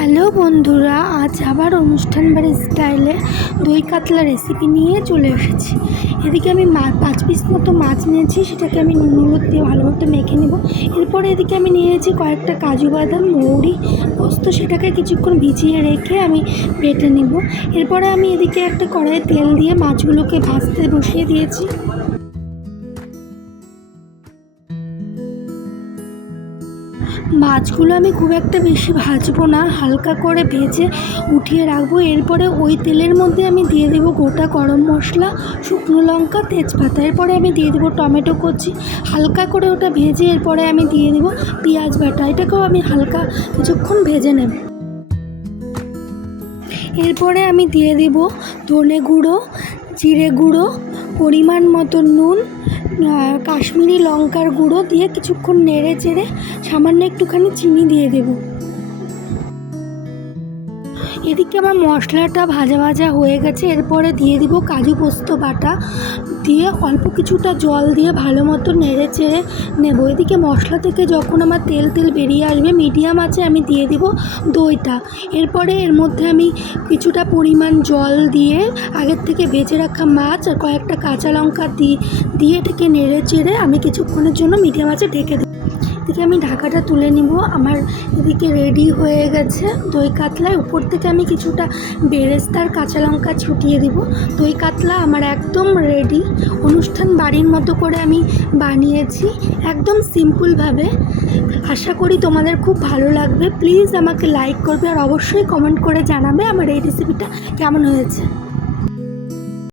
Hello বন্ধুরা, আজ আবার অনুষ্ঠান বাড়ির স্টাইলে দই কাতলা রেসিপি নিয়ে চলে এসেছি। এদিকে আমি 5 পিস মতো মাছ নিয়েছি, সেটাকে আমি নুন হলুদ দিয়ে ভালো মতো মেখে নেব। এরপরে এদিকে আমি নিয়েছি কয়েকটা কাজু বাদাম, মৌরি, পোস্ত, সেটাকে কিছুক্ষণ ভিজিয়ে রেখে আমি বেটে নেব। এরপরে আমি এদিকে একটা কড়াইয়ে তেল দিয়ে মাছগুলোকে ভাজতে বসিয়ে দিয়েছি। মাছগুলো আমি খুব একটা বেশি ভাজবো না, হালকা করে ভেজে উঠিয়ে রাখবো। এরপরে ওই তেলের মধ্যে আমি দিয়ে দেবো গোটা গরম মশলা, শুকনো লঙ্কা, তেজপাতা। এরপরে আমি দিয়ে দেবো টমেটো কুচি, হালকা করে ওটা ভেজে এরপরে আমি দিয়ে দেবো পেঁয়াজ বাটা। এটাকেও আমি হালকা কিছুক্ষণ ভেজে নেব। এরপরে আমি দিয়ে দেব ধনে গুঁড়ো, জিরে গুঁড়ো, পরিমাণ মতো নুন, কাশ্মীরি লঙ্কার গুঁড়ো দিয়ে কিছুক্ষণ নেড়ে চেড়ে সামান্য একটুখানি চিনি দিয়ে দেব। এদিকে আমার মশলাটা ভাজা ভাজা হয়ে গেছে। এরপরে দিয়ে দিব কাজু পোস্ত বাটা, দিয়ে অল্প কিছুটা জল দিয়ে ভালো মতো নেড়ে চেড়ে নেব। এদিকে মশলা থেকে যখন আমার তেল বেরিয়ে আসবে, মিডিয়াম আছে আমি দিয়ে দিব দইটা। এরপরে এর মধ্যে আমি কিছুটা পরিমাণ জল দিয়ে আগের থেকে ভেজে রাখা মাছ আর কয়েকটা কাঁচা লঙ্কা দিয়ে এটাকে নেড়ে চেড়ে আমি কিছুক্ষণের জন্য মিডিয়াম আছে ঢেকে দিই। এদিকে আমি ঢাকাটা তুলে নিব। আমার এদিকে রেডি হয়ে গেছে দই কাতলা। উপর থেকে আমি কিছুটা বেরেস্তার কাঁচা লঙ্কা ছুটিয়ে দিব। দই কাতলা আমার একদম রেডি। অনুষ্ঠান বাড়ির মতো করে আমি বানিয়েছি, একদম সিম্পলভাবে। আশা করি তোমাদের খুব ভালো লাগবে। প্লিজ আমাকে লাইক করবে আর অবশ্যই কমেন্ট করে জানাবে আমার এই রেসিপিটা কেমন হয়েছে।